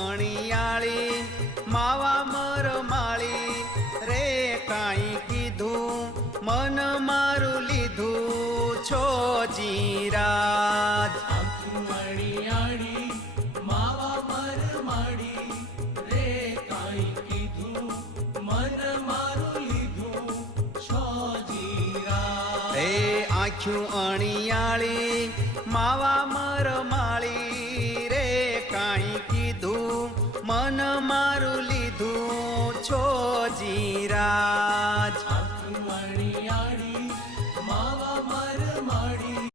અણિયાળી માવા મર માળી રે કાંઈ કીધું મન મારું લીધું છો જીરાજ. અણિયાળી માવા મર માળી રે કાંઈ કીધું મન મારું લીધું છો જીરાજ. એ આંખ્યું અણિયાળી માવા મર માળી રે કાંઈ કીધું મન મારું લીધું છો જીરાજ.